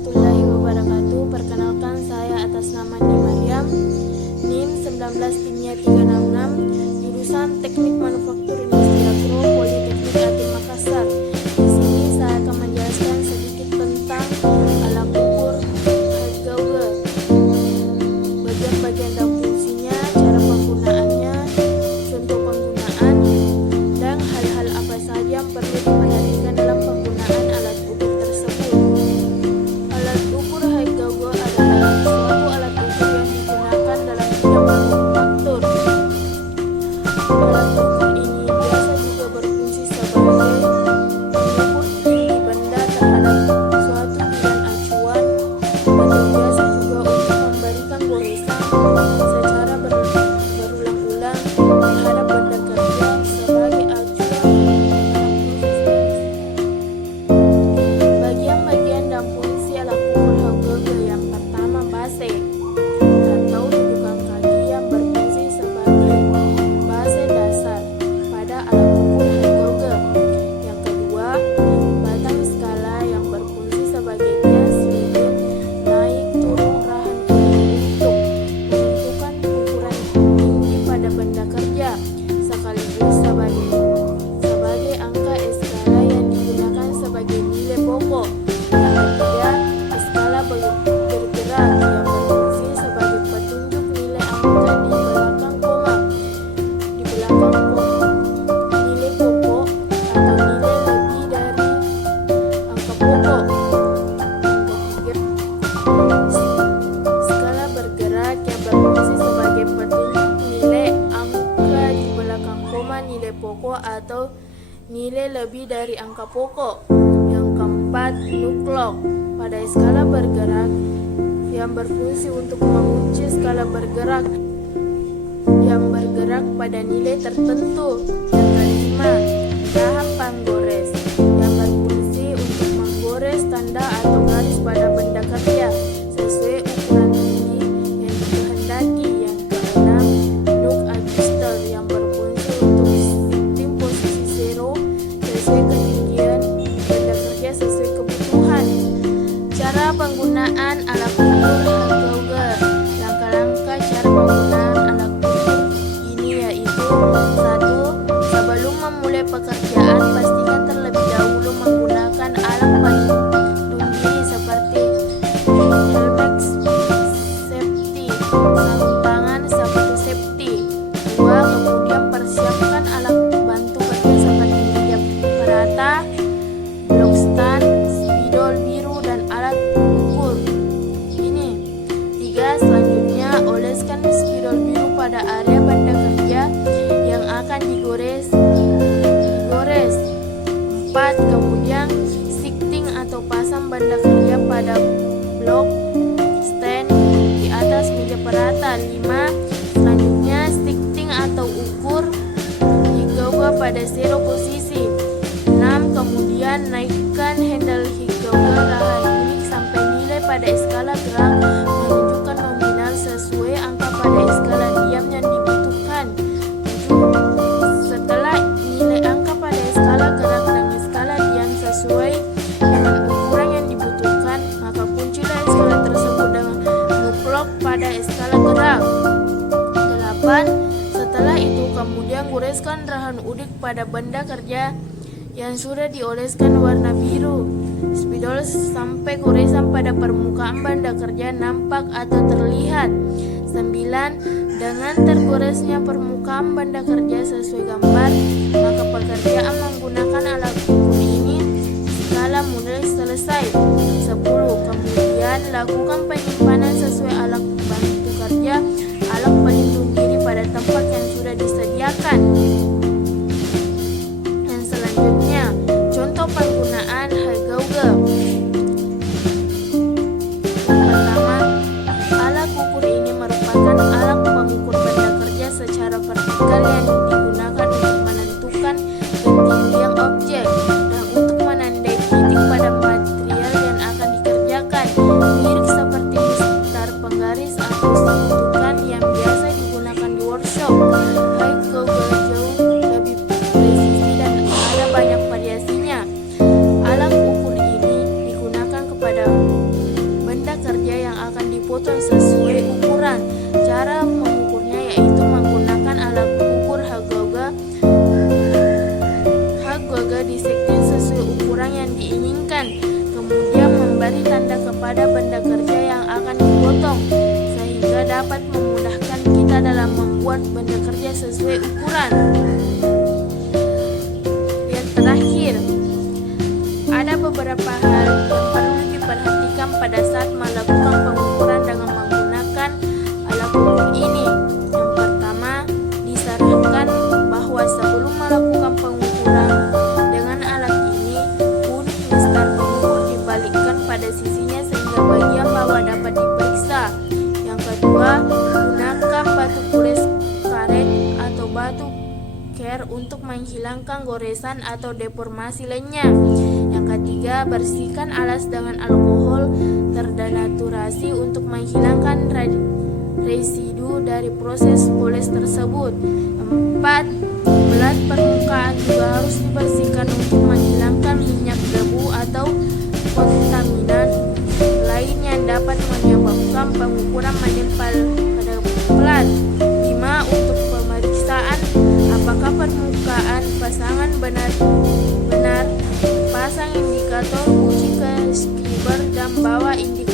warahmatullahi wabarakatuh. Perkenalkan, saya atas nama Maryam, NIM 19 Timnya 366, jurusan Teknik Manufaktur Industri Agro Politeknik Atin Makassar. Di sini saya akan menjelaskan sedikit tentang alat ukur height gauge, bagian-bagian dan fungsinya, cara penggunaannya, contoh penggunaan, dan hal-hal apa saja yang perlu diperhatikan dalam penggunaan alat ukur tersebut. Alat ukur height gauge adalah suatu alat ukur yang digunakan dalam bidang manufaktur. Alat ukur ini biasa juga berfungsi sebagai pengukur tinggi benda terhadap suatu bidang acuan, atau biasa juga untuk memberikan goresan secara berulang-ulang terhadap benda kerja sebagai acuan. Bagian-bagian dan fungsi alat ukur height gauge. Yang pertama, base atau dudukan kaki yang berfungsi sebagai base dasar pada alat ukur height gauge. Yang kedua, batang skala yang berfungsi sebagai gas lilin naik turun rahan untuk menentukan ukuran tinggi pada benda kerja, sekaligus sebagai angka skala yang digunakan sebagai nilai pokok. Yang ketiga, skala bergerak yang berfungsi sebagai petunjuk nilai angka di belakang koma. Nilai pokok atau nilai lebih dari angka pokok. Yang ketiga, skala bergerak yang berfungsi sebagai petunjuk nilai angka di belakang koma, nilai pokok atau nilai lebih dari angka pokok. Yang keempat, nuklok pada skala bergerak yang berfungsi untuk mengunci skala bergerak yang bergerak pada nilai tertentu. Yang kelima, tahap penggores yang berfungsi untuk menggores tanda atau garis pada benda kerja sesuai ukuran tinggi yang dikehendaki. Yang keenam, look adjuster yang berfungsi untuk shifting posisi zero sesuai ketinggian benda kerja sesuai kebutuhan. Cara penggunaan alat ukur height gauge. Langkah-langkah cara penggunaan alat ukur ini yaitu: 1. Sebelum memulai pekerjaan, pastikan terlebih dahulu menggunakan alat pelindung diri seperti helmet safety, sarung tangan, sepatu safety. 2. Kemudian persiapkan alat bantu kerja seperti meja perata, blok stand, spidol biru, dan alat ukur ini. 3. Selanjutnya, oleskan spidol biru pada area benda kerja yang akan digores. 4. Kemudian shifting atau pasang benda kerja pada blok stand di atas meja perata. 5. Selanjutnya, shifting atau ukur height gauge pada zero posisi. 6. Kemudian naikkan handle height gauge rahan unik sampai nilai pada skala gerak menunjukkan nominal sesuai angka pada skala diam yang dibutuhkan. 7. Setelah nilai angka pada skala gerak dan skala diam sesuai dengan ukuran yang dibutuhkan, maka kuncilah skala tersebut dengan nuklok pada skala gerak. 8. Setelah itu, kemudian goreskan rahan udik pada benda kerja yang sudah dioleskan warna biru spidol sampai goresan pada permukaan benda kerja nampak atau terlihat. 9. Dengan tergoresnya permukaan benda kerja sesuai gambar, maka pekerjaan menggunakan alat ukur ini skala mulai selesai. 10. Kemudian lakukan penyimpanan sesuai alat bantu kerja, alat pelindung diri pada tempat yang sudah disediakan. Yang selanjutnya, contoh penggunaan height gauge. Yang pertama, alat ukur ini merupakan alat pengukur benda kerja secara vertikal yang digunakan untuk menentukan ketinggian objek dan untuk menandai titik pada material yang akan dikerjakan, mirip seperti mistar penggaris atau suntukan yang biasa digunakan di workshop. Height gauge jauh pembagian, kemudian memberi tanda kepada benda kerja yang akan dipotong, sehingga dapat memudahkan kita dalam membuat benda kerja sesuai ukuran. Yang terakhir, ada beberapa hal yang perlu diperhatikan pada saat melakukan pengukuran dengan menggunakan alat ukur ini. Yang pertama, disarankan bahwa sebelum melakukan pengukuran dengan alat ini, unit mistar pengukur dibalikkan pada sisinya sehingga bagian bawah dapat diperiksa. Yang kedua, gunakan batu kules karet atau batu care untuk menghilangkan goresan atau deformasi lainnya. Yang ketiga, bersihkan alas dengan alkohol terdenaturasi untuk menghilangkan residu dari proses poles tersebut. Empat, belas permukaan juga harus dibersihkan untuk menghilangkan minyak, debu atau kontaminan lain yang dapat menyebabkan pengukuran menempel pada plat. 5. Untuk pemeriksaan apakah permukaan pasangan benar-benar pasang indikator, uji ke skriber dan bawa indikator